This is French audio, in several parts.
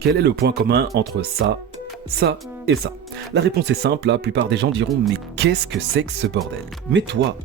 Quel est le point commun entre ça et ça? La réponse est simple, la plupart des gens diront mais qu'est-ce que c'est que ce bordel? Mais toi,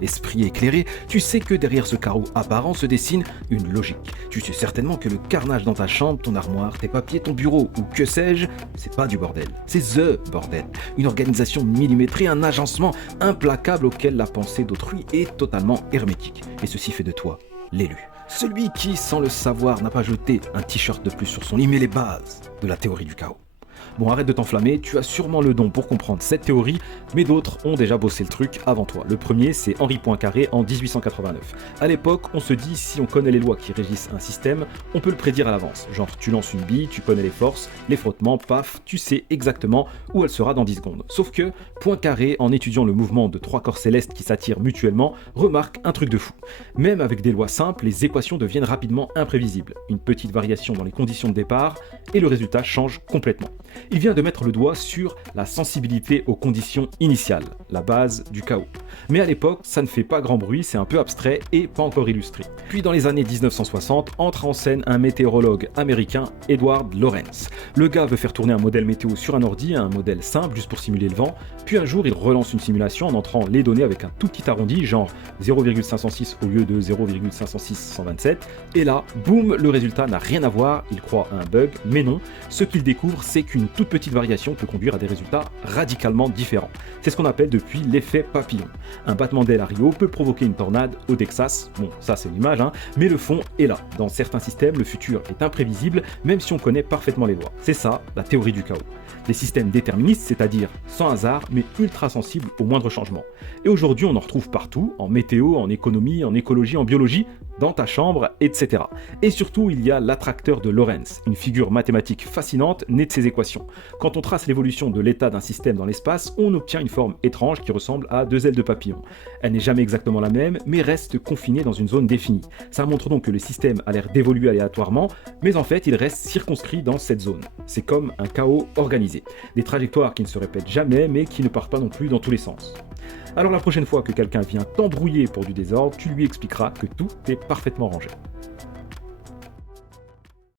esprit éclairé, tu sais que derrière ce carreau apparent se dessine une logique. Tu sais certainement que le carnage dans ta chambre, ton armoire, tes papiers, ton bureau ou que sais-je, c'est pas du bordel, c'est THE bordel. Une organisation millimétrée, un agencement implacable auquel la pensée d'autrui est totalement hermétique. Et ceci fait de toi l'élu. Celui qui, sans le savoir, n'a pas jeté un t-shirt de plus sur son lit, mais les bases de la théorie du chaos. Bon, arrête de t'enflammer, tu as sûrement le don pour comprendre cette théorie, mais d'autres ont déjà bossé le truc avant toi. Le premier, c'est Henri Poincaré en 1889. À l'époque, on se dit, si on connaît les lois qui régissent un système, on peut le prédire à l'avance. Genre, tu lances une bille, tu connais les forces, les frottements, paf, tu sais exactement où elle sera dans 10 secondes. Sauf que Poincaré, en étudiant le mouvement de trois corps célestes qui s'attirent mutuellement, remarque un truc de fou. Même avec des lois simples, les équations deviennent rapidement imprévisibles. Une petite variation dans les conditions de départ, et le résultat change complètement. Il vient de mettre le doigt sur la sensibilité aux conditions initiales, la base du chaos. Mais à l'époque, ça ne fait pas grand bruit, c'est un peu abstrait et pas encore illustré. Puis dans les années 1960, entre en scène un météorologue américain, Edward Lorenz. Le gars veut faire tourner un modèle météo sur un ordi, un modèle simple juste pour simuler le vent, puis un jour il relance une simulation en entrant les données avec un tout petit arrondi, genre 0,506 au lieu de 0,50627, et là, boum, le résultat n'a rien à voir, il croit à un bug, mais non, ce qu'il découvre c'est qu'une toute petite variation peut conduire à des résultats radicalement différents. C'est ce qu'on appelle depuis l'effet papillon. Un battement d'aile à Rio peut provoquer une tornade au Texas, bon ça c'est l'image, mais le fond est là. Dans certains systèmes, le futur est imprévisible, même si on connaît parfaitement les lois. C'est ça, la théorie du chaos. Des systèmes déterministes, c'est-à-dire sans hasard, mais ultra sensibles au moindre changement. Et aujourd'hui on en retrouve partout, en météo, en économie, en écologie, en biologie, dans ta chambre, etc. Et surtout, il y a l'attracteur de Lorentz, une figure mathématique fascinante née de ses équations. Quand on trace l'évolution de l'état d'un système dans l'espace, on obtient une forme étrange qui ressemble à deux ailes de papillon. Elle n'est jamais exactement la même, mais reste confinée dans une zone définie. Ça montre donc que le système a l'air d'évoluer aléatoirement, mais en fait, il reste circonscrit dans cette zone. C'est comme un chaos organisé. Des trajectoires qui ne se répètent jamais, mais qui ne partent pas non plus dans tous les sens. Alors la prochaine fois que quelqu'un vient t'embrouiller pour du désordre, tu lui expliqueras que tout est parfaitement rangé.